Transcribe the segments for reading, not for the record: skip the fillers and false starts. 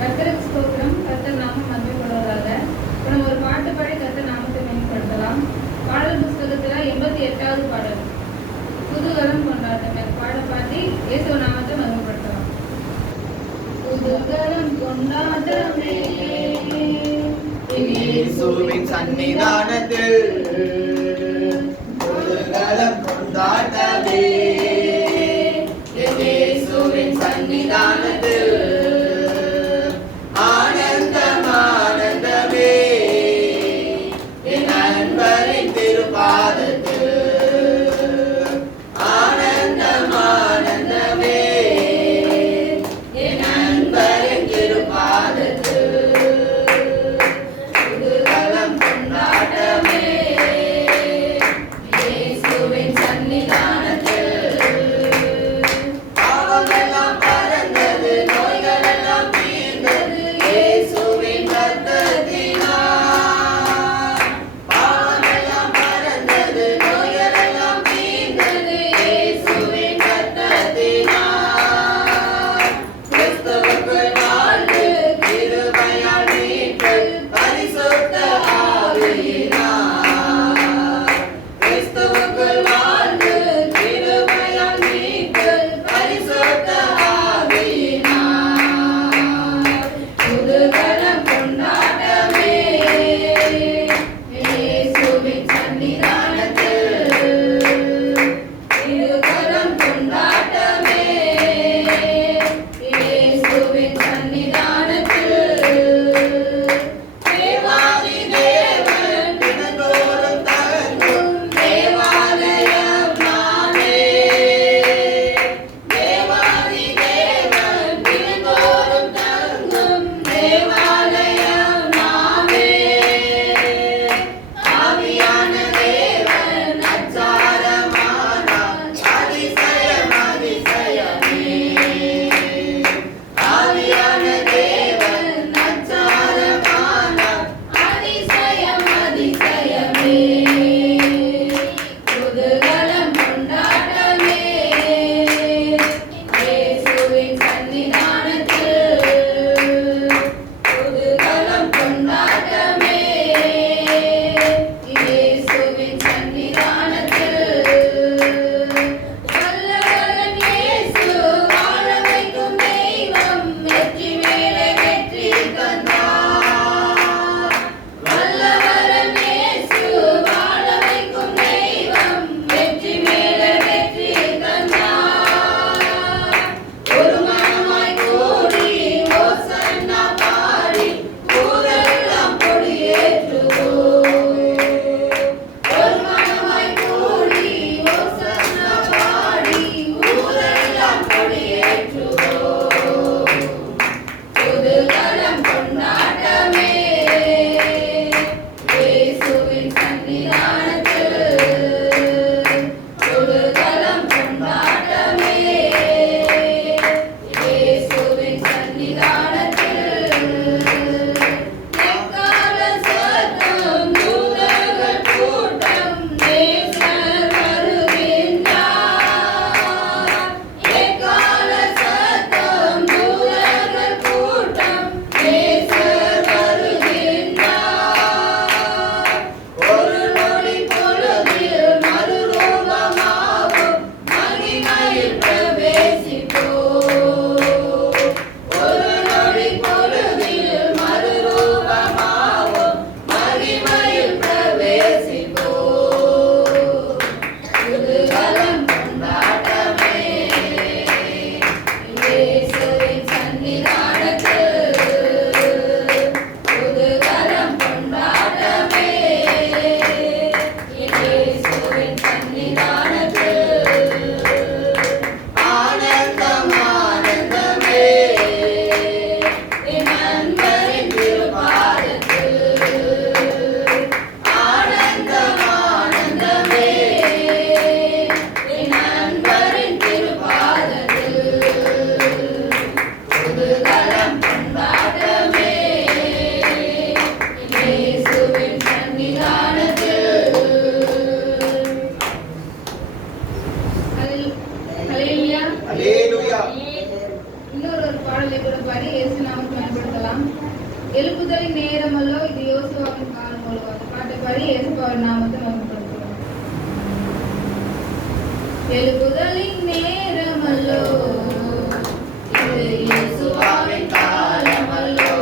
கர்த்தருக்கு ஸ்தோத்திரம். கர்த்தர் நாமம் மகிமைப்படுவதாக. இப்போ நம்ம ஒரு பாட்டு பாடி கர்த்தர் நாமத்தை மேம்படுத்தலாம். பாடல் புஸ்தகத்துல 88வது பாடல் புதுகலம் கொண்டாட்டமே பாட பாடி இயேசு நாமத்தை மகிமைப்படுத்தலாம். புதுகலம் கொண்டாட்டமே இயேசுவின் சன்னிதானத்தில் புதுகலம் கொண்டாட்டமே இயேசுவின் சன்னிதானத்தில் ஆனந்தம் ஆனந்தமே என் அன்பரின் திருப்பாதத்தில் ஆனந்தம் ஆனந்தமே என் அன்பரின் திருப்பாதத்தில் புதுகலம் கொண்டாட்டமே இயேசுவின் சன்னிதானத்தில் பாவமெல்லாம் பறந்தது நோய்களெல்லாம் தீர்ந்தது இயேசுவின் இரத்தத்தினால் பாவமெல்லாம் பறந்தது நோய்களெல்லாம் தீர்ந்தது இயேசுவின் இரத்தத்தினால் கிறிஸ்துவுக்குள் வாழ்ந்து கிருபையில் சொல்லலாம். எழுப்புதலின் நேரமல்லோ இது யோசுவாவின் காலம் அல்லோ. அந்த பாட்டை பாடி இயேசுவின் நாமத்தை மகிமைப்படுத்துவோம். எழுப்புதலின் நேரமல்லோ இது யோசுவாவின் காலம் அல்லோ.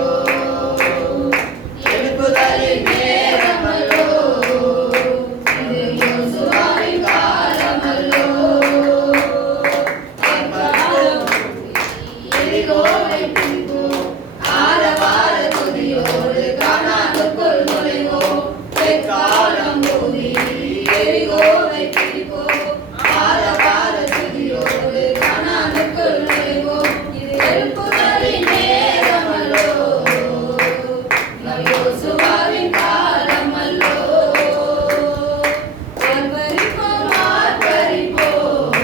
எழுப்புதலின் நேரமல்லோ இது யோசுவாவின் காலம் அல்லோ. எரிகோவை பிடிப்போம், ஆரவார துதியோடு கானானுக்குள் நுழைவோம். எக்காலம் ஊதி எரிகோவை பிடிப்போம், ஆரவார துதியோடு கானானுக்குள் நுழைவோம். இது எழுப்புதலின் நேரமல்லோ நம் யோசுவாவின் காலம் அல்லோ. ஆர்ப்பரிப்போம் ஆர்ப்பரிப்போம்,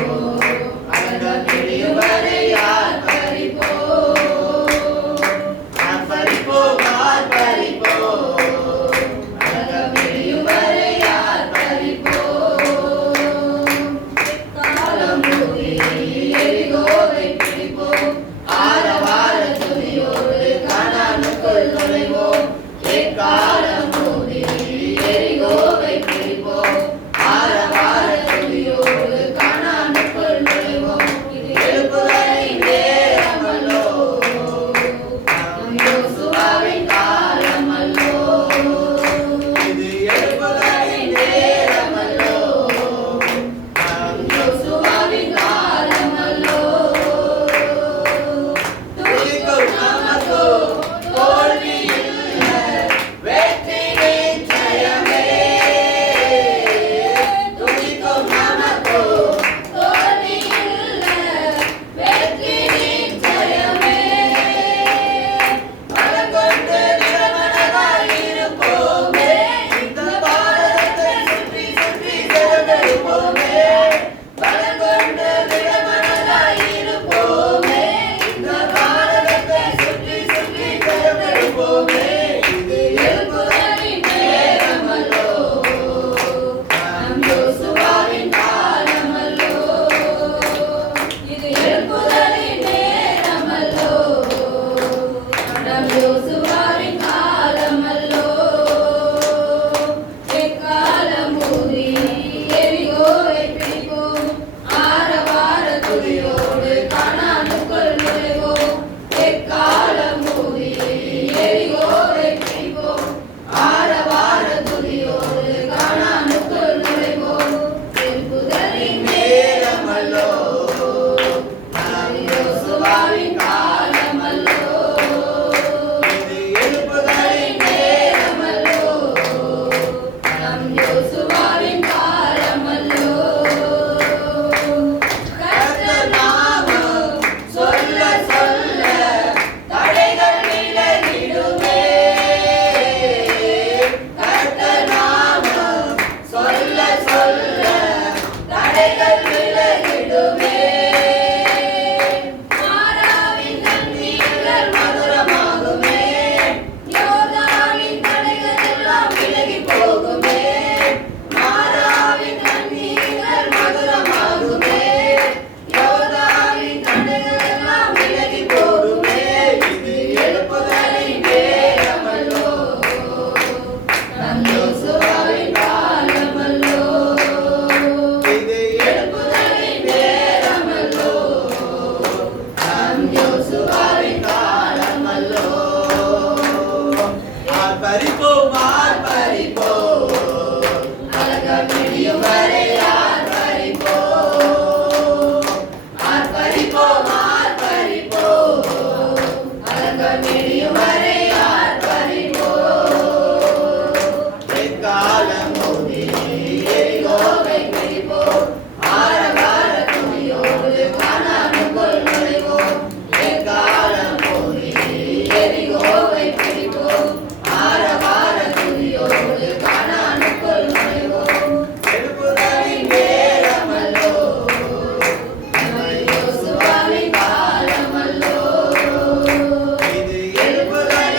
அழகாய் விடியும் வரை ஆர்ப்பரிப்போம். ஆர்ப்பரிப்போம் ஆர்ப்பரிப்போம், அழகாய் விடியும் வரை ஆர்ப்பரிப்போம். காலம் ஊதி எரிகோவை பிடிப்போம், ஆரவார துதியோடு கானானுக்குள் நுழைவோம். எக்காலம் ஊதி எரிகோவை பிடிப்போம், ஆரவார துதியோடு கானானுக்குள் நுழைவோம். இது எழுப்புதலின் நேரமல்லோ நம் யோசுவாவின் காலம் அல்லோ. இது எழுப்புதலின் நேரமல்லோ நம் யோசுவாவின் காலம் அல்லோ. துதிக்கும் நமக்கோ தோல்வி இல்லை, வெற்றி நிச்சயமே. துதிக்கும் நமக்கோ தோல்வி இல்லை, வெற்றி நிச்சயமே. பலம் கொண்டு நிறமனதாய் இருப்போமே, இந்த பாரதத்தை சுற்றி சுற்றி திறந்தெடுப்போமே. பலம் கொண்டு நிறமனதாய் இருப்போமே, இந்த பாரதத்தை சுற்றி சுற்றி திறந்தெடுப்போமே. இது எழுப்புதலின் நேரமல்லோ நம் யோசுவாவின் காலம் அல்லோ. இது எழுப்புதலின் நேரமல்லோ நம் யோசுவாவின் காலம் அல்லோ. எக்காலம் ஊதி எரிகோவை பிடிப்போம், ஆரவார துதியோடு கானானுக்குள் நுழைவோம். எக்காலம் ஊதி எரிகோவை பிடிப்போம், ஆரவார துதியோடு கானானுக்குள் நுழைவோம். எழுப்புதலின் நேரமல்லோ நம் யோசுவாவின் காலம் அல்லோ. இது எழுப்புதலின் நேரமல்லோ நம் யோசுவாவின் காலம் அல்லோ. கர்த்தர் நாமம் சொல்ல சொல்ல தடைகள் விலகிடுமே. கர்த்தர் நாமம் சொல்ல சொல்ல தடைகள் விலகிடுமே. மாறாவின் தண்ணீர்கள் மதுரமாகுமே, யோர்தானின் தடைகள் எல்லாம் விலகி போகுமே. மாறாவின் தண்ணீர்கள் மதுரமாகுமே, யோர்தானின் தடைகள் எல்லாம் விலகி போகுமே. இது எழுப்புதலின் நேரமல்லோ நம் யோசுவாவின் காலம் அல்லோ. இது எழுப்புதலின் நேரமல்லோ நம் யோசுவாவின் காலம் அல்லோ. ஆர்ப்பரிப்போம் ஆர்ப்பரிப்போம், அழகாய் விடியும் வரை ஆர்ப்பரிப்போம். ஆர்ப்பரிப்போம் ஆர்ப்பரிப்போம், அழகாய் விடியும் வரை ஆர்ப்பரிப்போம். எக்காலம் ஊதி எரிகோவை பிடிப்போம், ஆரவார துதியோடு கானானுக்குள் நுழைவோம். எக்காலம் ஊதி எரிகோவை பிடிப்போம், ஆரவார துதியோடு கானானுக்குள் நுழைவோம். எழுப்புதலின் நேரமல்லோ நம் யோசுவாவின் காலம் அல்லோ. இது எழுப்புதலின்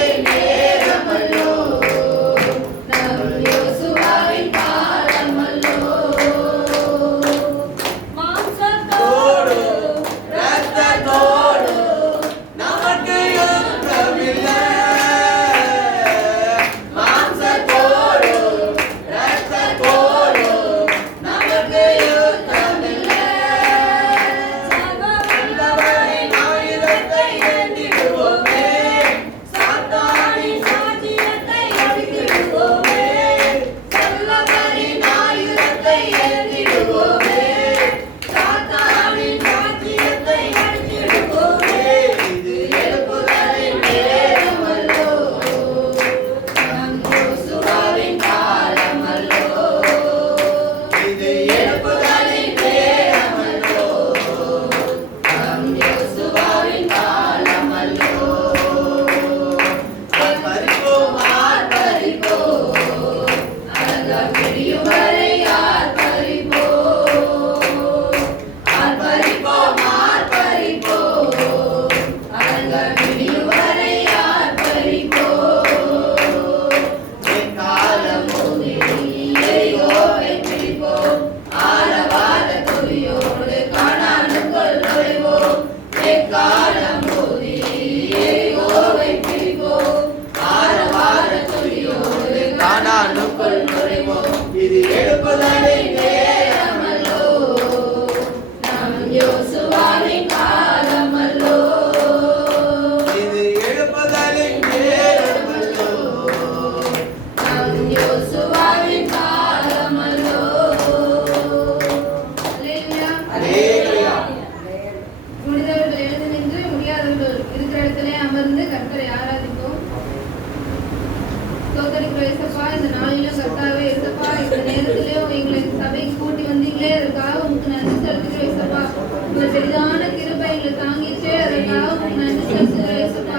ஸ்தோத்திரிக்கிறோம் ஏசப்பா. இந்த நாளிலும் கர்த்தாவே ஏசப்பா, இந்த நேரத்திலேயும் எங்களை இந்த சபைக்கு கூட்டி வந்தீங்களே, அதற்காக உங்களுக்கு நன்றி செலுத்துகிறோம் ஏசப்பா. இந்த பெரிதான கிருபை எங்களை தாங்கிச்சே, அதற்காக உங்களுக்கு நன்றி செலுத்துகிறோம் ஏசப்பா.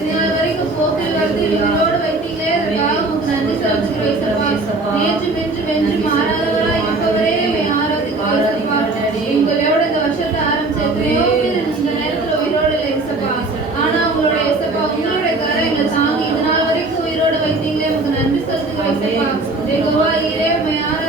இதனால் வரைக்கும் போக்கில் வந்து உயிரோடு வைத்தீங்களே, அதற்காக உங்களுக்கு நன்றி செலுத்துகிறோம் ஏசப்பா. நேற்று வென்று மாறாதவராய் இருப்பவரே உம்மை ஆராதிக்கிறோம் ஏசப்பா. உங்களோட இந்த வருஷத்தை ஆரம்பிச்ச எத்தனையோ பேர் இந்த நேரத்துல உயிரோடு இல்லை ஏசப்பா. ஆனா உங்களோட ஏசப்பா, உங்களுடைய கரை எங்களை தாங்கி இதனால் வரைக்கும் உயிரோடு வைத்தீங்களே, உங்களுக்கு நன்றி செலுத்துகிறோம் ஏசப்பா. யெகோவா ஈரே உம்மை ஆராதிக்கிறோம்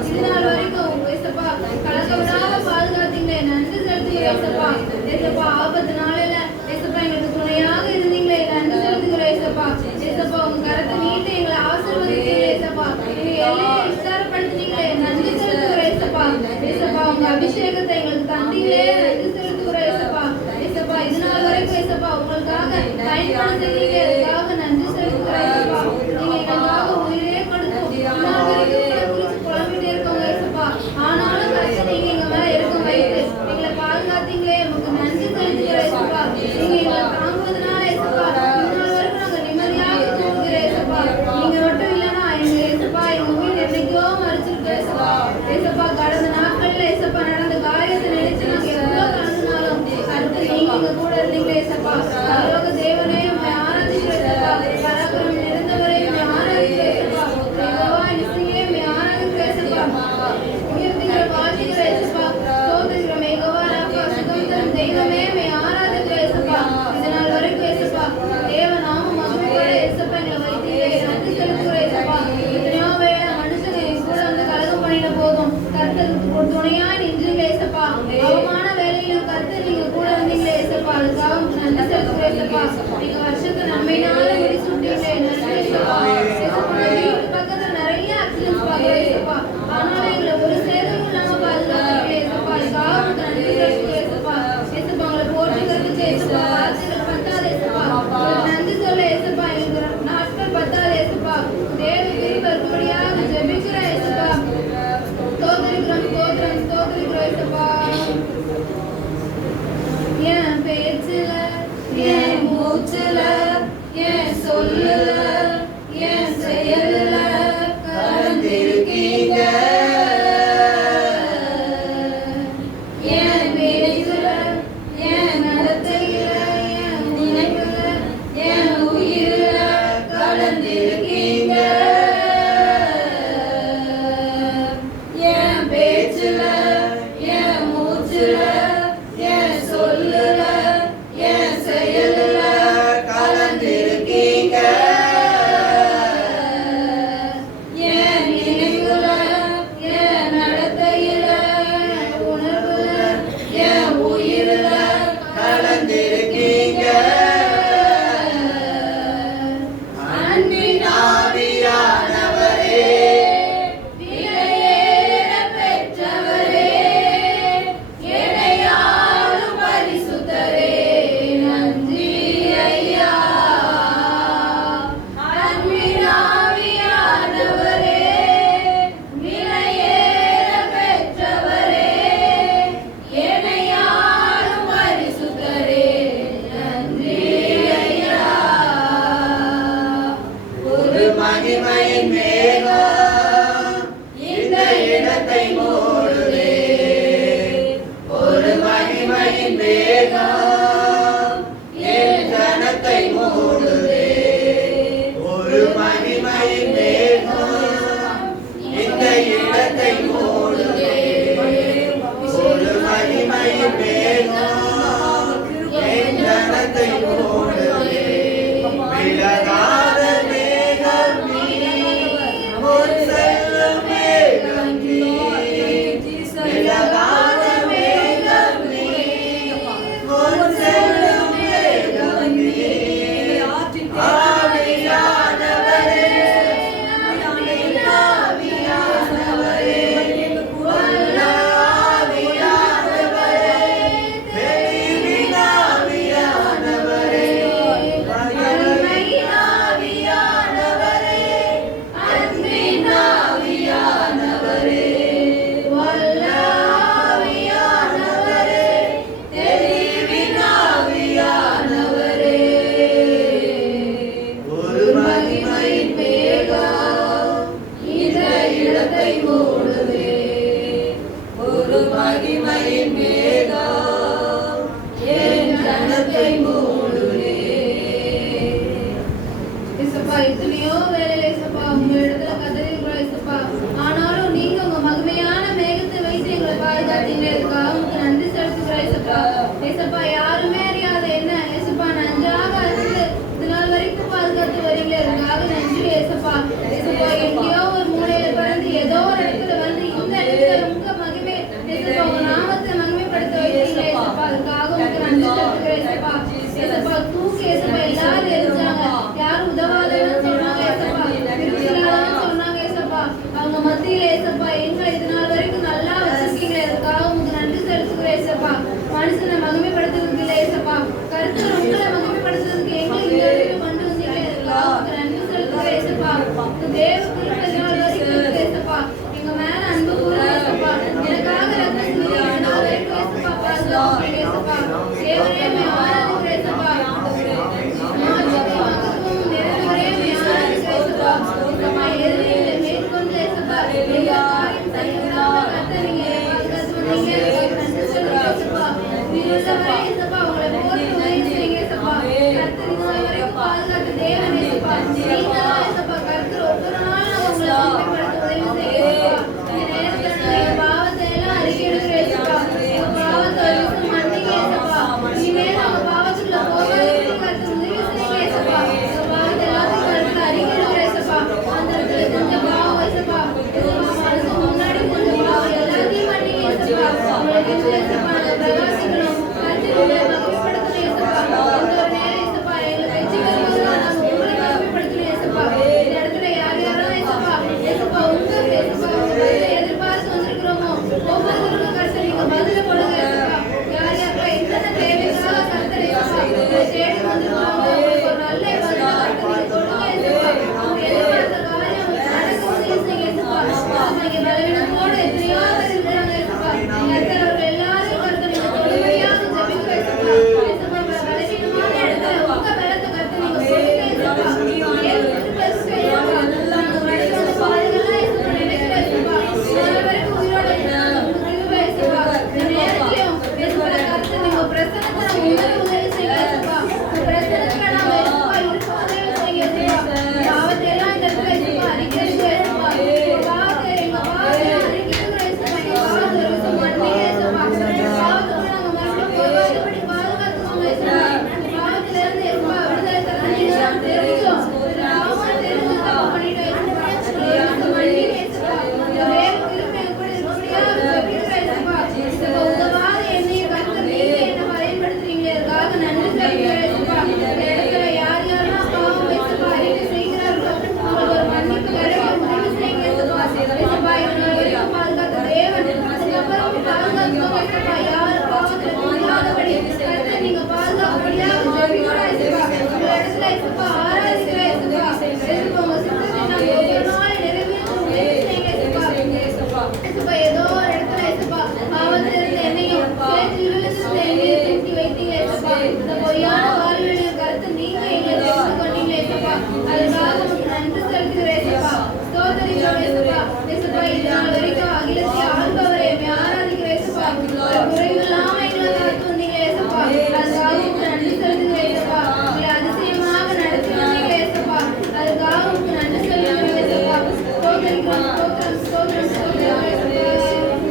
இது நாள் வரைக்கும் ஏசப்பா கலக்க விடாம பாதுகாத்தீங்களே, நன்றி செலுத்துகிறோம் ஏசப்பா. ஏசப்பா ஆபத்து நாளில ஏசப்பா எங்களுக்கு துணையாக இருந்தீங்களே, நன்றி செலுத்துகிறோம் ஏசப்பா. ஏசப்பா உங்க கரத்தை நீட்டு எங்களை ஆசீர்வதித்தீங்களே ஏசப்பா. எங்க எல்லையை விஸ்தாரப்படுத்தினீங்களே, நன்றி செலுத்துகிறோம் ஏசப்பா. ஏசப்பா உங்க அபிஷேகத்தை எங்களுக்கு தந்தீங்களே, நன்றி செலுத்துகிறோம் ஏசப்பா. ஏசப்பா இது நாள் வரைக்கும் ஏசப்பா உங்களுக்காக பயன்படுத்தினீங்க, அதுக்காக நன்றி செலுத்துகிறோம் ஏசப்பா. நீங்க எங்களுக்காக உயிரே கொடுத்து இது நாள் வரைக்கும் உங்களை குறிச்சு புலம்பிட்டே இருக்கவங்க ஏசப்பா. ஆனாலும் கஷ்டம் நீங்க எங்க மேல இருக்கும் வைத்து எங்களை பாதுகாத்தீங்களே, உங்களுக்கு நன்றி செலுத்துகிறோம் ஏசப்பா. நீங்க எங்களை தாங்குவதனால ஏசப்பா இது நாள் வரைக்கும் நாங்க நிம்மதியாக தூங்குகிறோம் ஏசப்பா. நீங்க மட்டும் இல்லைன்னா எங்க ஏசப்பா எங்க உயிர் என்னைக்கோ மறைச்சிருக்கோம் ஏசப்பா. ஏசப்பா கடந்த நாட்கள்ல ஏசப்பா நடந்த காரியத்தை நினைச்சு நாங்க எவ்வளவு கலந்துனாலும் அடுத்து நீங்க எங்க கூட இருந்தீங்களே ஏசப்பா. பரலோக தேவனே உம்மை ஆராதிக்கிறோம் ஏசப்பா. பராக்கிரமம் நிறைந்தவரே உம்மை ஆராதிக்கிறோம் ஏசப்பா. யெகோவா நிசியே உம்மை ஆராதிக்கிறோம் ஏசப்பா. உயர்த்துகிற வாழ்த்துகிற ஏசப்பா. ஸ்தோத்திரிக்கிறோம் யெகோவா ராப்பா சுகம் தரும் தெய்வமே உம்மை ஆராதிக்கிறோம் ஏசப்பா. இது நாள் வரைக்கும் ஏசப்பா தேவ நாமம் மகிமையோட ஏசப்பா எங்களை வைத்தீங்களே, நன்றி செலுத்துகிறோம் ஏசப்பா. எத்தனையோ வேளை மனுஷங்க எங்க கூட வந்து கலகம் பண்ணிட போதும் கர்த்தருக்கு ஒரு துணையா நின்றீங்களே ஏசப்பா. அவமான வேலையிலும் கர்த்தர் நீங்க கூட இருந்தீங்களே ஏசப்பா, அதுக்காக நன்றி செலுத்துகிறோம் ஏசப்பா. நீங்க வருஷத்தை நன்மையினால முடிச்சுட்டீங்களே, நன்றி ஏசப்பா. ஏசப்பா வீட்டு பக்கத்துல நிறைய ஆக்சிடென்ட்ஸ் பார்க்கிறோம் ஏசப்பா, ஆனாலும் எங்களை ஒரு சேதமும் இல்லாம பாதுகாத்தீங்களே ஏசப்பா, அதுக்காக நன்றி செலுத்துகிறோம் ஏசப்பா. ஏசப்பா உங்களை போற்றுகிறதுக்கு ஏசப்பா வார்த்தைகள் பத்தாது ஏசப்பா. உங்களுக்கு நன்றி சொல்ல ஏசப்பா எங்களுக்கு நாட்கள் பத்தாது ஏசப்பா. தேவ கிருபை இருக்கும்படியாக ஜெபிக்கிறோம் ஏசப்பா. ஸ்தோத்திரிக்கிறோம் ஸ்தோத்திரம் ஸ்தோத்திரிக்கிறோம் ஏசப்பா. என் பேச்சுல என் மூச்சுல என் சொல்லுல என் செயலுல கலந்திருக்கீங்க. என் பேச்சுல என் நடத்தையில என் நினைவுல என் உயிரில கலந்திருக்கீங்க. என் பேச்சுல என் மூச்சுல என் சொல்லுல என் செயலுல கலந்திருக்கீங்க. என் நினைவுல என் நடத்தையில என் உணர்வுல என் உயிரில கலந்திருக்கீங்க. அன்பின் ஆவியானவரே, விலையேற பெற்றவரே, எனையாளும் பரிசுத்தரே, நன்றி ஐயா. அன்பின் ஆவியானவரே, விலையேற பெற்றவரே, எனையாளும் பரிசுத்தரே, நன்றி ஐயா. ஒரு மகிமையின் மேகம் இந்த இடத்தை மூடுதே. ஒரு மகிமையின் மேகம் என் ஜனத்தை மூடுதே. ஒரு மகிமையின் மேகம் இந்த இடத்தை மூடுதே. ஒரு மகிமையின் மேகம் என் ஜனத்தை மூடுதே. விலகாத மேகம் நீ, முன் செல்லும் மேகம் நீ. விலகாத மேகம் நீ, முன் செல்லும் மேகம் நீ. ஆவியானவரே, ஆவியானவரே, வல்ல ஆவியானவரே, தெளிவின் ஆவியானவரே, மகிமையின் ஆவியானவரே, அன்பின் ஆவியானவரே, வல்ல ஆவியானவரே, தெளிவின் ஆவியானவரே. ஒரு மகிமையின் மேகம் இந்த இடத்தை மூடுதே. ஒரு மகிமையின் மேகம் என் ஜனத்தை மூடுதே. ஏசப்பா எத்தனையோ வேலையில ஏசப்பா உங்க இடத்துல கதறிக்கிறோம் ஏசப்பா, ஆனாலும் நீங்க உங்க மகிமையான மேகத்தை வைத்து எங்களை பாதுகாத்தீங்களே, அதுக்காக உங்களுக்கு நன்றி செலுத்துகிறோம் ஏசப்பா. ஏசப்பா யாருமே அறியாத என்ன ஏசப்பா நன்றாக அறிந்து இது நாள் வரைக்கும் பாதுகாத்து வரீங்களே, அதுக்காக நன்றி ஏசப்பா. ஏசப்பா எங்கேயோ ஒரு மூலையில பிறந்து ஏதோ ஒரு இடத்துல வந்து பலவீனத்தோடு எத்தனையோ பேர் இருக்கிறாங்க ஏசப்பா. கர்த்தர் அவர்கள் எல்லாரையும் கர்த்தர் நீங்க தொடும்படியாக ஜெபிக்கிறோம் ஏசப்பா. ஏசப்பா, பலவீனமான இடத்துல உங்க பலத்தை கர்த்தர் நீங்க கொடுங்க ஏசப்பா. ஏற்பட்டு பேசுங்க ஏசப்பா. நாங்க வழியில வந்து பாதைகள்லாம் ஏசப்பா நினைக்கிறோம் ஏசப்பா. நாலு பேருக்கு உயிரோட இருந்தாலும் உங்க கிருபை ஏசப்பா. இந்த நேரத்திலும் ஏசப்பா கர்த்தர் நீங்க பிரசன்னத்தை நாங்க உதவி செய்யுங்க ஏசப்பா. உங்க பிரசன்னத்துல நாங்க ஏசப்பா இருக்க உதவி செய்யுங்க ஏசப்பா. பாவத்தையெல்லாம் இந்த இடத்துல ஏசப்பா அறிக்கையிடுங்க ஏசப்பா. எங்க பாவத்தை அறிக்கையிடுங்க ஏசப்பா. எங்க பாவத்தை ஒரு மன்னிங்க ஏசப்பா. எங்க பாவத்துக்குள்ள நாங்க மறுபடியும் போகாதபடி பாதுகாத்துக்கோங்க ஏசப்பா. பாவத்துல இருந்து ஏசப்பா விடுதலை தரணும் நீங்க தெரிஞ்சோம். பாவமா தெரிஞ்சு தப்பு பண்ணிட்டோம் ஏசப்பா. எங்களுக்கு மன்னிங்க ஏசப்பா. ஒரே கிருபை கூட இருப்படியாக ஜெபிக்கிறேன் ஏசப்பா. ஏசப்பா, உங்க வாதை என்னைய கர்த்தர் நீங்க என்ன பயன்படுத்துறீங்களே அதுக்காக நன்றி சொல்கிறேன் ஏசப்பா. இந்த இடத்துல யார் யாரெல்லாம் பாவம் ஏசப்பா அறிக்கை செய்கிறார்களோ அவங்களுக்கு ஒரு மன்னிப்பு கிடைக்க உதவி செய்யுங்க ஏசப்பா. ஏசப்பா, எங்களை வரைக்கும் பாதுகாத்த தேவன் அதுக்கப்புறம் பாதுகாத்துக்கோங்க ஏசப்பா. யார் பாவத்துல தெரியாதபடி கர்த்தர் நீங்க பாதுகாப்படியாக ஜெபிக்கிறோம் ஏசப்பா. உங்க இடத்துல ஏசப்பா ஆராதிக்கிறேன் ஏசப்பா. ஏசப்பா, உங்க சித்தத்தை நாங்க ஒவ்வொரு நாளும் நிறைவேற்ற உதவி செய்யுங்க ஏசப்பா. ஏசப்பா, ஏதோ ஒரு இடத்துல ஏசப்பா பாவத்தில் இருந்த என்னையும் சேற்றில் விழுந்து என்னையும் தூக்கி வைத்தீங்க ஏசப்பா. இந்த பொய்யான வாழ்வியலின் கருத்து நீங்க எங்களை தெரிந்து கொண்டீங்க ஏசப்பா. அதுக்காக உங்களுக்கு நன்றி செலுத்துகிறேன் ஏசப்பா. ஸ்தோத்திரிக்கிறோம் ஏசப்பா. ஏசப்பா, இது நாள் வரைக்கும் அகிலத்தை ஆள்பவரை ஆராதிக்கிறேன் ஏசப்பா. ஒரு குறைவில்லாம எங்களை காத்து வந்தீங்க ஏசப்பா. அதுக்காக உங்களுக்கு நன்றி செலுத்துகிறேன் ஏசப்பா. உங்களை அதிசயமாக நடத்தி வந்தீங்க ஏசப்பா. அதுக்காக உங்களுக்கு நன்றி செலுத்துகிறேன் ஏசப்பா. ஸ்தோத்திரிக்கிறோம், ஸ்தோத்திரம், ஸ்தோத்திரம், ஸ்தோத்திரம் ஏசப்பா.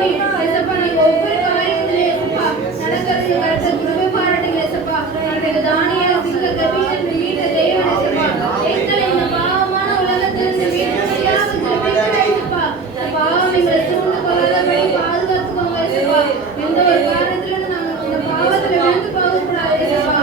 பண்ணி ஏசப்பா நீங்க ஒவ்வொரு காரியத்திலும் ஏசப்பா நடக்கிறது கருத்து கிருபை பாராட்டுங்க ஏசப்பா. எங்களுக்கு தானிய சிங்க கபீரன் மீட்ட தேவன் ஏசப்பா. எங்களை இந்த பாவமான உலகத்திலிருந்து மீட்படியாக ஜெபிக்கிறேன் ஏசப்பா. இந்த பாவம் எங்களை சூழ்ந்து கொள்ளாதபடி பாதுகாத்துக்கோங்க ஏசப்பா. எந்த ஒரு காரணத்திலிருந்து நாங்கள் இந்த பாவத்துல விழுந்து போகக்கூடாது ஏசப்பா.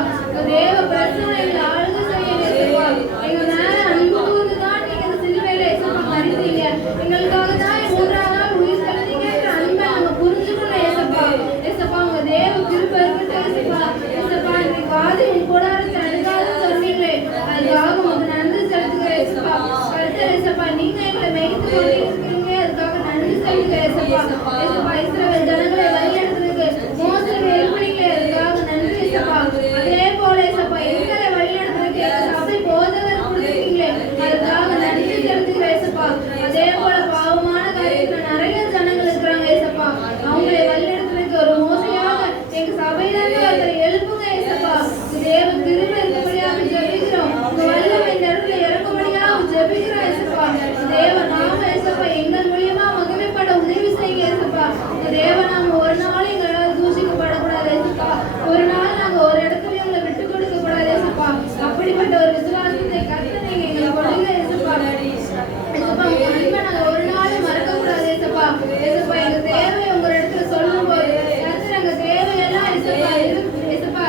தேவ பிரசன்னம் எங்களை ஆளுகை செய்யுங்க ஏசப்பா. எங்க மேல அன்பு கூர்ந்துதான் நீங்க இந்த சிலுவையில ஏசப்பா மரித்தீங்க. எங்களுக்காக தான் மூன்றாவது நாள் உயிர் தெழுந்தீங்கன்ற அன்பை நாங்க புரிஞ்சுக்கணும் ஏசப்பா. ஏசப்பா உங்க தேவ கிருபை இருக்கட்டும் ஏசப்பா. ஏசப்பா இன்னைக்கு வாதி உன் கூடாரத்தை அணுகாதுன்னு சொன்னீங்களே, அதுக்காக உங்களுக்கு நன்றி செலுத்துகிறேன் ஏசப்பா. கர்த்தர் ஏசப்பா நீங்க எங்களை மேய்த்து கொண்டிருக்கிறீங்க, அதுக்காக நன்றி செலுத்துகிறேன் ஏசப்பா. ஏசப்பா இஸ்ரவேல் ஜனங்களை வழிநடத்துறதுக்கு மோசேவை எழுப்பினீங்களே, அதுக்காக நன்றி ஏசப்பா. அதே போல ஏசப்பா எங்களை வழிநடத்துறதுக்கு சபை போதகர் கொடுத்துருக்கீங்களே, அதுக்காக நன்றி செலுத்துகிறேன் ஏசப்பா. அதே போல பாவமான காரியத்துல நிறைய ஜனங்கள் இருக்கிறாங்க ஏசப்பா. அவங்களை வழிநடத்துறதுக்கு ஒரு மோசையாக எங்க சபையில இருந்து ஒருத்தரை எழுப்புங்க ஏசப்பா. தேவ கிருபை இருக்கும்படியாக ஜெபிக்கிறோம். உங்க வல்லமை இந்த இடத்துல இறங்கும்படியாக ஜெபிக்கிறோம் ஏசப்பா. தேவ நாம ஏசப்பா எங்கள் மூலியமா மகிமைப்பட உதவி செய்யுங்க ஏசப்பா. தேவ நாம ஒரு நாள் எங்களால் தூஷிக்கப்படக்கூடாது ஏசப்பா. ஒரு நாள் நாங்க ஒரு இடத்துல எங்களை விட்டு கொடுக்க கூடாது ஏசப்பா. அப்படிப்பட்ட ஒரு விசுவாசத்தை கர்த்தர் நீங்க எங்களுக்கு கொடுங்க ஏசப்பா. ஏசப்பா உங்க அன்பை நாங்க ஒரு நாளும் மறக்க கூடாது ஏசப்பா. ஏசப்பா எங்க தேவை உங்க இடத்துல சொல்லும் போது கர்த்தர் எங்க தேவையெல்லாம் ஏசப்பா ஏசப்பா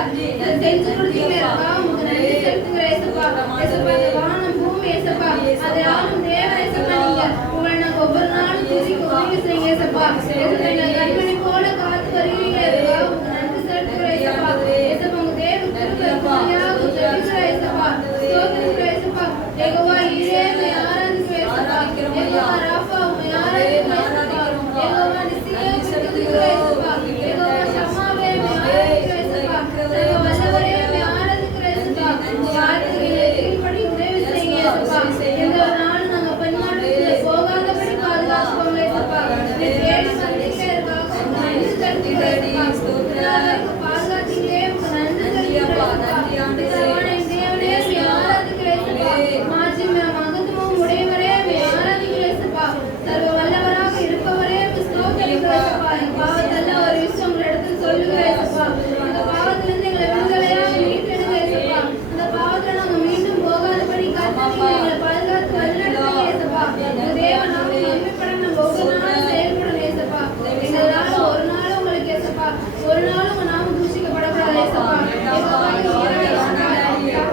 செஞ்சு கொடுத்தீங்க ஏசப்பா. உங்களுக்கு நன்றி செலுத்துகிறேன் ஏசப்பா. ஏசப்பா இந்த வானம் பூமி ஏசப்பா அது யாரும் தேவை ஏசப்பா. நீங்க உங்களை நாங்க ஒவ்வொரு நாளும் துதிக்க உதவி செய்யுங்க ஏசப்பா. ஏசப்பா எங்களை கண்மணி போல காத்து வருகிறீங்க ஏசப்பா. உங்களுக்கு நன்றி செலுத்துகிறேன் ஏசப்பா. ஏசப்பா உங்க தேவ கிருபை இருக்கும்படியாக ஜெபிக்கிறேன் ஏசப்பா. ஸ்தோத்திரிக்கிறேன் ஏசப்பா. யெகோவா ஈரே உம்மை ஆராதிக்கிறேன் ஏசப்பா. யெகோவா ராஃபா உம்மை ஆராதிக்கிறேன் ஏசப்பா. யெகோவா நிசியே உம்மை துதிக்கிறேன் ஏசப்பா. யெகோவா ஷம்மாவே உம்மை ஆராதிக்கிறேன் ஏசப்பா. சர்வ வல்லவரே உம்மை ஆராதிக்கிறேன் ஏசப்பா. உங்க வார்த்தைகளை கீழ்ப்படி உதவி செய்யுங்க ஏசப்பா. எந்த ஒரு நாளும் நாங்க பெண்ணாடுக்குள்ள போகாதபடி பாதுகாத்துக்கோங்க ஏசப்பா. நீ தேடி வந்தீங்களே அதுக்காக உங்க நன்றி செலுத்துகிறேன் ஏசப்பா. எல்லாருக்கும் பாதுகாத்தீங்களே உங்க நன்றி செலுத்துகிறேன் ஏசப்பா. தேவனே உம்மை ஆராதிக்கிறேன் ஏசப்பா. மாட்சிமை மகத்துவம் உடையவரே உம்மை ஆராதிக்கிறேன் ஏசப்பா. சர்வ வல்லவராக இருப்பவரே உம்மை ஸ்தோத்திரிக்கிறேன் ஏசப்பா. என் பாவத்தெல்லாம் ஒரு விஷயம் உங்க இடத்துல சொல்லுகிறேன் ஏசப்பா. அந்த பாவத்திலிருந்து எங்களை விடுதலையாக மீட்டெடுங்க ஏசப்பா. அந்த பாவத்துல நாங்க மீண்டும் போகாதபடி கர்த்தர் எங்களை பாதுகாத்து வழிநடத்துங்க ஏசப்பா. உங்க தேவ நாமம் மகிமைப்பட நாங்க ஒவ்வொரு நாளும் செயல்படணும் ஏசப்பா. எங்களால ஒரு நாள் உங்களுக்கு ஏசப்பா ஒரு நாளும் உங்க நாமம் தூஷிக்கப்படக்கூடாது ஏசப்பா. ஏசப்பா நீங்க ஏசப்பா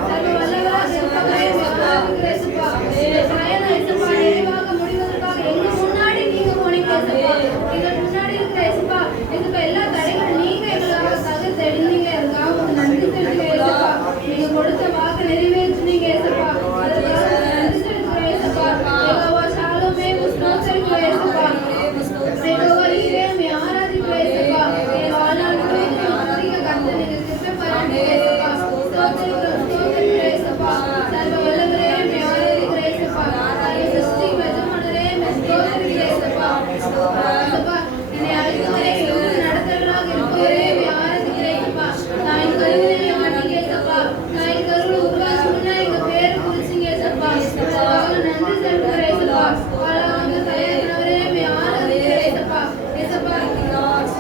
சர்வ வல்லவராக இருப்பவரே உம்மை ஆராதிக்கிறேன் ஏசப்பா. இந்த பயணம் ஏசப்பா நிறைவாக முடிவதற்காக எங்க முன்னாடி நீங்க போனீங்க ஏசப்பா. எங்க முன்னாடி இருக்கிற ஏசப்பா ஏசப்பா எல்லா தடைகளும் நீங்க எங்களுக்காக தகர்த்தெறிந்தீங்க. அதுக்காக உங்களுக்கு நன்றி செலுத்துகிறேன் ஏசப்பா. நீங்க கொடுத்த வாக்கு நிறைவேற்றினீங்க ஏசப்பா. அதுக்காக நன்றி செலுத்துகிறேன் ஏசப்பா. யெகோவா ஷாலோமே உம்மை ஸ்தோத்திரிக்கிறேன் ஏசப்பா. யெகோவா ஈரே உம்மை ஆராதிக்கிறேன் ஏசப்பா. என் வாழ்நாள் முழுவதும் துதிக்க கர்த்தர் எனக்கு கிருபை பாராட்டுங்க ஏசப்பா. ஸ்தோத்திரிக்கிறேன் ஏசப்பா. சர்வ வல்லவரே உம்மை ஆராதிக்கிறேன் ஏசப்பா. சர்வ சிருஷ்டிக்கு எஜமானரே உம்மை ஸ்தோத்திரிக்கிறேன் ஏசப்பா. ஏசப்பா என்னை அழைத்தவரே எங்கும் நடத்தவராக இருப்பவரே உம்மை ஆராதிக்கிறேன் ஏசப்பா. தாயின் கருவிலே ஆண்டீங்க ஏசப்பா. தாயின் கருவில் உருவாக்கு முன்னாடி எங்க பேர் குறிச்சிங்க ஏசப்பா. அதுக்காக நன்றி செலுத்துகிறேன் ஏசப்பா. வாழாங்க தயாரிக்கிறவரே உம்மை ஆராதிக்கிறேன் ஏசப்பா. ஏசப்பா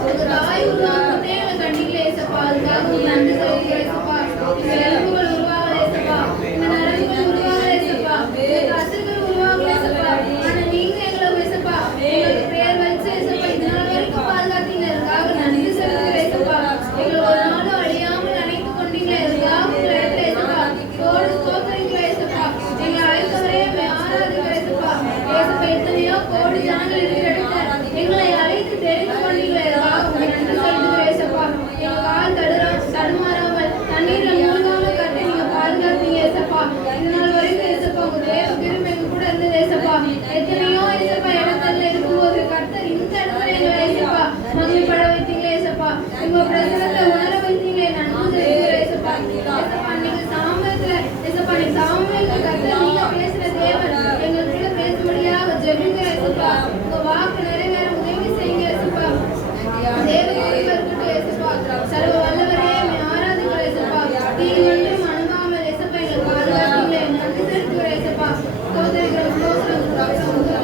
உங்க தாய் உருவாக்குனே எங்களை கண்டீங்களே ஏசப்பா. அதுக்காக உங்களுக்கு நன்றி செலுத்துகிறேன் ஏசப்பா. இந்த எலும்புகள் உருவாகல ஏசப்பா. இந்த நரம்புகள் உருவாகல ஏசப்பா. இந்த கசடுகள் உருவாகல ஏசப்பா. ஆனா நீங்க எங்களை ஏசப்பா எங்களுக்கு பேர் வச்சு ஏசப்பா இது நாள் வரைக்கும் பாதுகாத்தீங்க. அதுக்காக நன்றி செலுத்துகிறேன் ஏசப்பா. எங்களை ஒரு நாளும் அழியாமல் அணைத்து கொண்டீங்களே, அதுக்காக உங்க இடத்துல ஏசப்பா கோடி ஸ்தோத்திரிக்கிறேன் ஏசப்பா. எங்களை அழைத்தவரே உம்மை ஆராதிக்கிறேன் ஏசப்பா. ஏசப்பா எத்தனையோ கோடி ஜனங்கள் இருக்கிற இடத்துல எங்களை அழைத்து தெரிந்து கொண்டீங்களே, அதுக்காக உங்க நன்றி செலுத்துகிறேன் ஏசப்பா. எங்க கால் தடுமாறாமல் தண்ணீர்ல மூழ்காமல் கட்டி நீங்க பாதுகாத்தீங்க ஏசப்பா. இது நாள் வரைக்கும் ஏசப்பா உங்க தேவ கிருபை எங்க கூட இருந்தது ஏசப்பா. எத்தனையோ ஏசப்பா இடத்துல இருக்கும்போது கர்த்தர் இந்த இடத்துல எங்களை ஏசப்பா மகிமைப்பட வைத்தீங்களே ஏசப்பா. உங்க பிரசனத்தை உணர வைத்தீங்களே, நன்றி செலுத்துகிறேன் ஏசப்பா. ஏசப்பா நீங்க சாமத்துல ஏசப்பா நீங்க சாமத்துல கர்த்தர் நீங்க பேசுற தேவன் எங்களுக்கு பேசும்படியாக ஜெபிக்கிறேன் ஏசப்பா. உங்க வாக்கு நிறைவேற உதவி செய்யுங்க ஏசப்பா. தேவ கிருபை இருக்கட்டும் ஏசப்பா. சர்வ வல்லவரே உம்மை ஆராதிக்கிறேன் ஏசப்பா. தீங்கு ஒன்றும் அணுகாமல் ஏசப்பா எங்களை பாதுகாத்தீங்களே, நன்றி செலுத்துகிறேன் ஏசப்பா. ஸ்தோத்திரிக்கிறோம் ஸ்தோத்திரம் ஸ்தோத்திரம் ஸ்தோத்திரம்.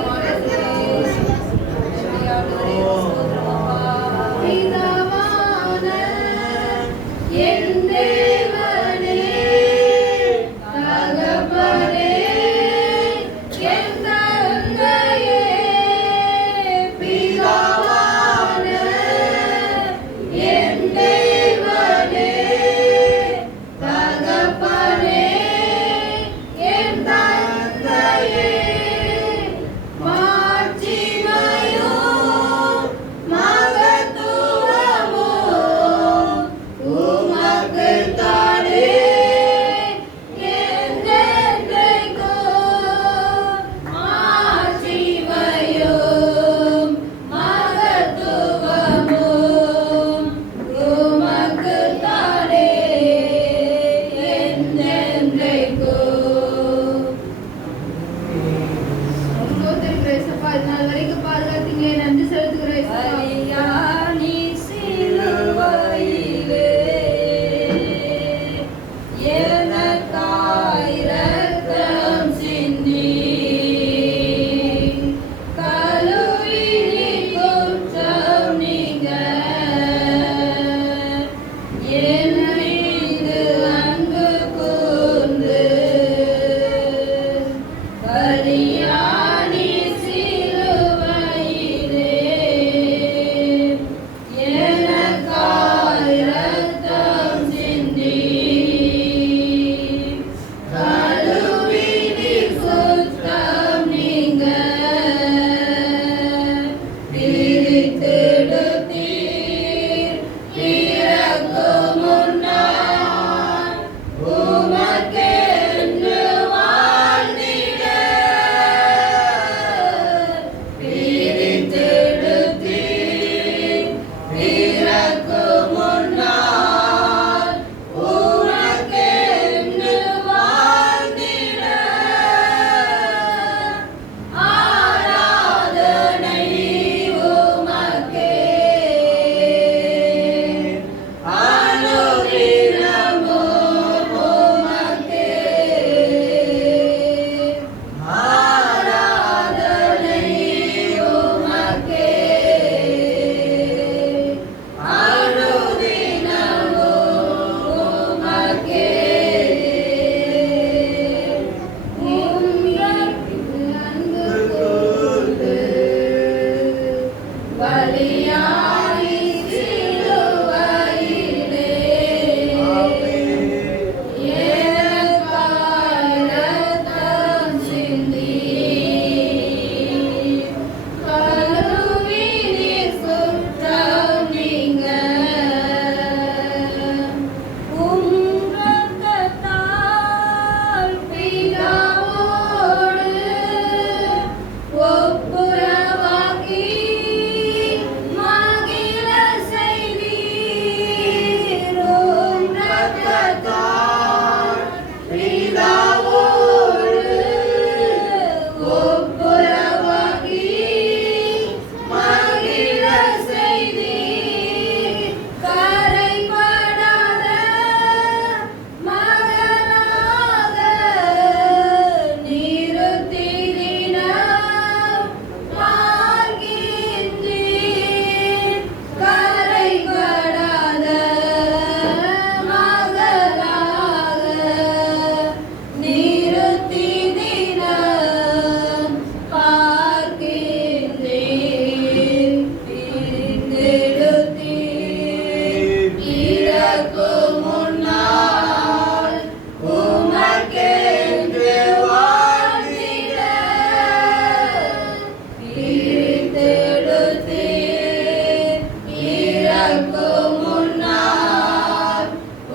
உமக்கு முன்னால்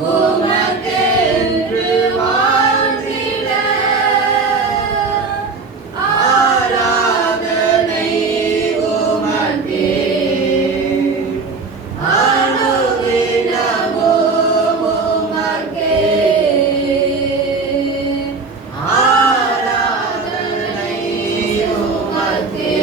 உமக்கென்று வாழ்ந்திட ஆராதனை உமக்கே அனுதினமும் உமக்கே ஆராதனை உமக்கே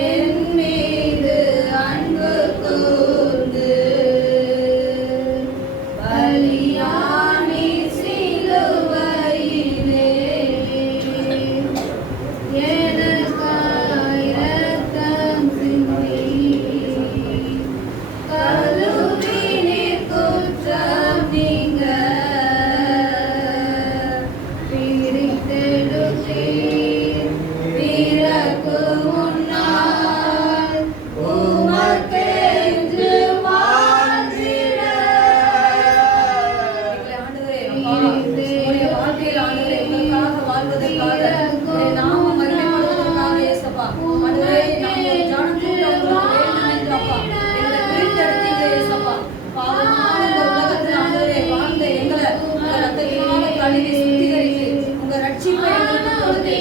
என் மீது அன்பு கூர்ந்து பலியானி சிலுவையிலே எனக்காய் இரத்தம் சிந்தி கழுவி நீர் குற்றம் நீங்க பிரித்தெடுத்தீர் பிறகு முன்னால் உமக்கென்று வாழ்ந்திட. ஆண்டவரே, அப்பா, உம்முடைய வாழ்க்கையில் ஆண்டவரே, உங்களுக்காக வாழ்வதற்காக, உம்முடைய நாமம் மகிமைப்படுவதற்காக இயேசப்பா. ஆண்டவரே, நாங்கள் ஞானத்தோடு உங்களுக்கு வேண்டும் என்று அப்பா, எங்களை பிரித்தெடுத்தீங்க இயேசப்பா. பாவமான இந்த உலகத்தில் ஆண்டவரே வாழ்ந்த எங்களை உங்க ரத்தத்தினால கழுவி சுத்திகரித்து உங்க ரட்சிப்பை எங்களுக்கு கொடுத்து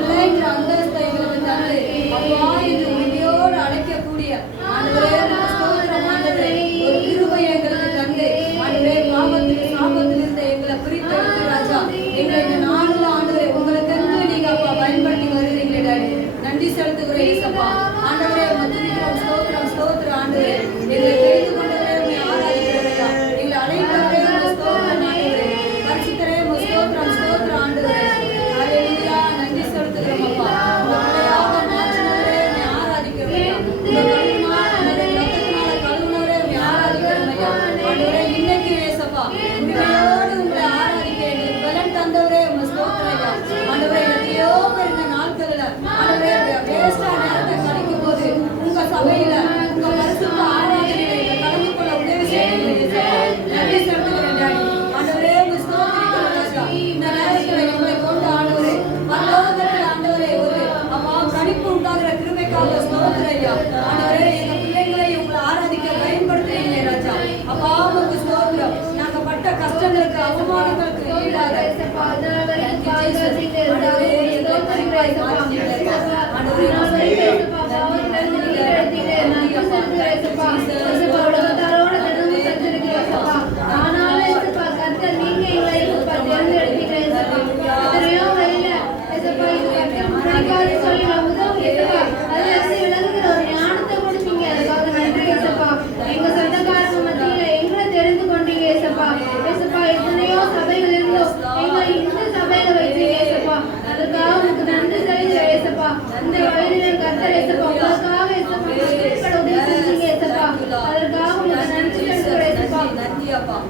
பிள்ளைங்கிற அந்தஸ்தை எங்களுக்கு தந்து அப்பா என்று உண்மையோடு அழைக்கக்கூடிய ஆண்டவரே உமக்கு ஸ்தோத்திரம் ஆண்டவரே. ஒரு கிருபை எங்களுக்கு தந்து ஆண்டவரே பாவத்தில் சாபத்தில் இருந்த எங்களை பிரித்தெடுத்து ராஜா எங்களை இந்த நாளில் ஆண்டவரே உங்களுக்கென்று நீங்க அப்பா பயன்படுத்தி வருகிறீங்களே டாடி. நன்றி செலுத்துகிறேன் இயேசப்பா. ஆண்டவரே உமக்கு துதிக்கிறோம். ஸ்தோத்திரம் ஸ்தோத்திரம் ஆண்டவரே. எங்களை தெரிந்து கொண்டவரே உம்மை ஆராதிக்கிறவரையா எங்களை அழைக்கிறவரே உமக்கு ஸ்தோத்திரம் ஆண்டவரே. பரிசுத்தரே உமக்கு ஸ்தோத்திரம் ஸ்தோத்திரம் ஆண்டவரே. ஹல்லேலூயா. நன்றி செலுத்துகிறோம் அப்பா. உங்க பிள்ளையாக மாற்றினவரே உம்மை ஆராதிக்கிறவரையா. உங்க கண்ணினால் உமது இரத்தத்தினால கழுவினவரே உம்மை ஆராதிக்கிறவரையா. ஆண்டவரே இன்னைக்கு இயேசப்பா உண்மையோடு உங்களை ஆராதிக்க எங்களுக்கு பலன் தந்தவரே உமக்கு ஸ்தோத்திரம் ஐயா. ஆண்டவரே எத்தனையோ பேர் இந்த நாட்களில் ஆண்டவரே வேஸ்டா நேரத்தை கழிக்கும் போது உங்க சபையில உங்க பரிசுத்த ஆராதனையில கலந்து கொள்ள உதவி செய்யுங்க. நன்றி செலுத்துகிறேன் டாடி. ஆண்டவரே உங்க ஸ்தோத்திரிக்கிறோம் ராஜா. இந்த நேரத்தில் எங்களை கொண்டு ஆண்டவரே பரலோகத்தில் ஆண்டவரே ஒரு அப்பா கணிப்பு உண்டாகிற கிருபைக்காக ஸ்தோத்திரம் ஐயா. ஆண்டவரே எங்க பிள்ளைங்களை உங்களை ஆராதிக்க பயன்படுத்துறீங்க ராஜா. அப்பா உமக்கு ஸ்தோத்திரம். நாங்க பட்ட கஷ்டங்களுக்கு அவமானங்களுக்கு ஈடாக ஆண்டவரே எங்களை கருவாய் மாற்றினீங்க. ஆண்டவரே எங்க சொந்தக்காரங்க மத்தியில எங்களை தெரிந்து கொண்டீங்க ஏசப்பா. ஏசப்பா எத்தனையோ சபைகள் இருந்தோம், எங்களை இந்த சபையில வச்சீங்க ஏசப்பா. அதுக்காக உங்களுக்கு நன்றி செலுத்துகிறேன் ஏசப்பா. இந்த வயதில் கர்த்தர் ஏசப்பா உங்களுக்காக ஏசப்பா கஷ்டப்பட உதவி செஞ்சீங்க ஏசப்பா. அதற்காக உங்களுக்கு நன்றி செலுத்துகிறேன் ஏசப்பா.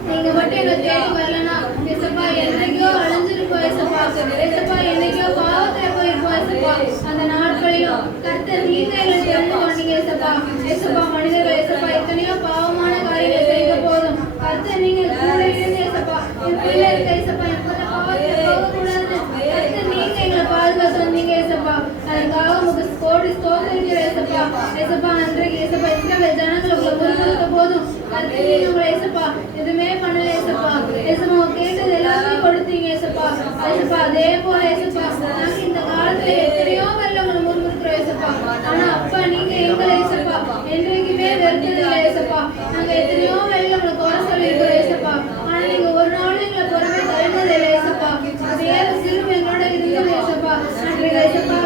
நீங்க மட்டும் எங்களை தேடி வரலனா ஏசப்பா என்னைக்கோ அழிஞ்சிருப்போம் ஏசப்பா. ஏசப்பா என்னைக்கோ பாவத்துல போயிருப்போம் ஏசப்பா. அந்த நாட்களிலும் கர்த்தர் நீங்க எங்களை தெரிந்து கொண்டீங்க ஏசப்பா. ஏசப்பா மனிதர்கள் ஏசப்பா எத்தனையோ பாவமான காரியங்களை செய்த போதும் கர்த்தர் நீங்க கூட இருந்து ஏசப்பா என் பிள்ளைகளுக்கு ஏசப்பா எப்போது பாவத்துல போகக்கூடாது கர்த்தர் நீங்க எங்களை பாதுகாத்து வந்தீங்க ஏசப்பா. அதுக்காக உங்களுக்கு கோடி ஸ்தோத்திரிக்கிறேன் ஏசப்பா. ஏசப்பா நன்றி ஏசப்பா. இஸ்ரவேல் ஜனங்களை உங்களை முன்னிறுத்த போதும் கர்த்தர் நீங்க உங்களை ஏசப்பா எதுவுமே பண்ணல ஏசப்பா. ஏசப்பா கேட்டது எல்லாத்தையும் கொடுத்தீங்க ஏசப்பா. ஏசப்பா அதே போல ஏசப்பா நாங்க இந்த காலத்துல எத்தனையோ பேர்ல உங்களை முன்னிறுத்துறோம் ஏசப்பா. ஆனா அப்பா நீங்க எங்களை ஏசப்பா என்றைக்குமே வெறுத்ததில்லை ஏசப்பா. நாங்க எத்தனையோ வேலையில உங்களை குறை சொல்லியிருக்கிறோம் ஏசப்பா. ஆனா நீங்க ஒரு நாள் எங்களை பொறுமை தருவதில்லை ஏசப்பா. அதே சிறுமை எங்களோட இருந்தது ஏசப்பா. நன்றி ஏசப்பா.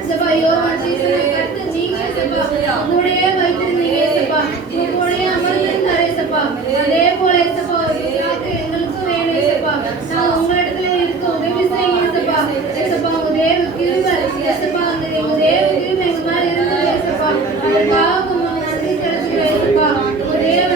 ஏசப்பா யோவான் சீசனை கர்த்தர் நீங்க ஏசப்பா உங்களுடைய வைத்திருந்தீங்க ஏசப்பா. உங்களுடைய அமர்ந்திருந்தார் ஏசப்பா. அதே போல ஏசப்பா ஒரு பிதாக்கு எங்களுக்கும் வேணும் ஏசப்பா. நாங்க உங்களிடத்துல இருக்க உதவி செய்யுங்க ஏசப்பா. ஏசப்பா உங்க தேவ கிருபை ஏசப்பா அந்த எங்க தேவ கிருபை எங்க மேல இருந்தது ஏசப்பா. அதற்காக உங்களுக்கு நன்றி செலுத்துகிறேன் ஏசப்பா. உங்க தேவ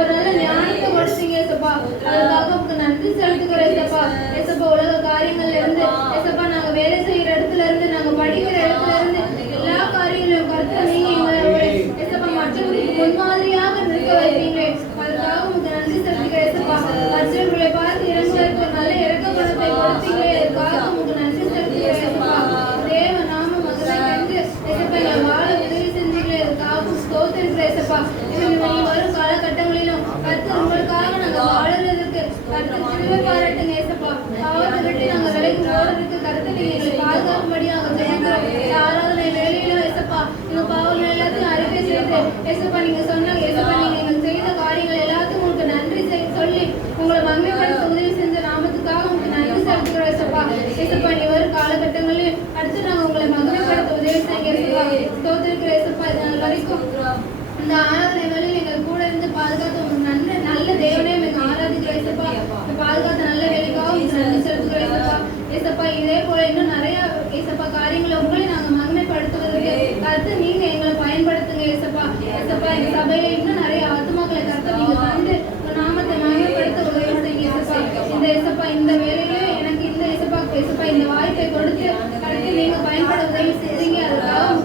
ஒரு நல்ல ஞானத்தை கொடுத்தீங்க ஏசப்பா. அதுக்காக உங்களுக்கு நன்றி செலுத்துகிறோம் ஏசப்பா. ஏசப்பா உலக காரியங்கள்ல இருந்து ஏசப்பா நாங்க வேலை செய்யற இடத்துல இருந்து நாங்க படிக்கிற இடத்துல இருந்து எல்லா காரியங்களையும் கருத்து நீங்க எங்களை ஏசப்பா மற்றவர்களுக்கு முன்மாதிரியாக நிற்க வைப்பீங்களே. அதுக்காக உங்களுக்கு நன்றி செலுத்துகிறேன் ஏசப்பா. மற்றவர்களை பார்த்து இறங்குவதற்கு நல்ல இறக்க குணத்தை கொடுத்தீங்களே. அதுக்காக உங்களுக்கு நன்றி செலுத்துகிறேன் ஏசப்பா. தேவ நாம மகிமை கண்டு ஏசப்பா எங்களை வாழ உதவி செஞ்சீங்களே. அதுக்காக ஸ்தோத்திரிக்கிறேன் ஏசப்பா. இனி வரும் காலகட்டங்களிலும் கர்த்தர் உங்களுக்காக நாங்க வாழறதுக்கு கர்த்தர் கிருபை பாராட்டுங்க ஏசப்பா. பாவத்தை விட்டு நாங்க விலைக்கு ஓடுறதுக்கு கர்த்தர் நீங்க எங்களை பாதுகாக்கும்படியாக ஜெபிக்கிறோம். ஆராதனை வேலையிலும் ஏசப்பா எங்க பாவங்கள் எல்லாத்தையும் அறிக்கை செய்து ஏசப்பா நீங்க சொன்னாங்க ஏசப்பா நீங்க எங்களுக்கு செய்த காரியங்கள் எல்லாத்தையும் உங்களுக்கு நன்றி சொல்லி உங்களை மகிமைப்படுத்த உதவி செஞ்ச நாமத்துக்காக உங்களுக்கு நன்றி செலுத்துகிறோம் ஏசப்பா. ஏசப்பா நீ வரும் காலகட்டங்களில் அடுத்து நாங்க உங்களை மகிமைப்படுத்த உதவி செய்ய ஏசப்பா. ஸ்தோத்திரிக்கிற ஏசப்பா இது நாள் வரைக்கும் இந்த ஆராதனை வேலையில் எங்கள் கூட இருந்து பாதுகாத்து உங்களுக்கு நல்ல தேவனே எங்களுக்கு ஆராதிக்கிற ஏசப்பா. இந்த பாதுகாத்த நல்ல வேலைக்காக உங்களுக்கு நன்றி செலுத்துகிற ஏசப்பா. ஏசப்பா இதே போல இன்னும் நிறைய ஏசப்பா காரியங்களை உங்களை நாங்க மகிமைப்படுத்துவதற்கு கருத்து நீங்க எங்களை பயன்படுத்துங்க ஏசப்பா. ஏசப்பா இந்த சபையில இன்னும் நிறைய ஆத்மாக்களை கருத்து நீங்க கண்டு நாமத்தை மகிமைப்படுத்த உதவி செய்யுங்க ஏசப்பா. இந்த ஏசப்பா இந்த வேலையிலே எனக்கு இந்த ஏசப்பா இந்த வாய்ப்பை கொடுத்து கருத்து நீங்க பயன்பட உதவி செய்றீங்க. அதுக்காக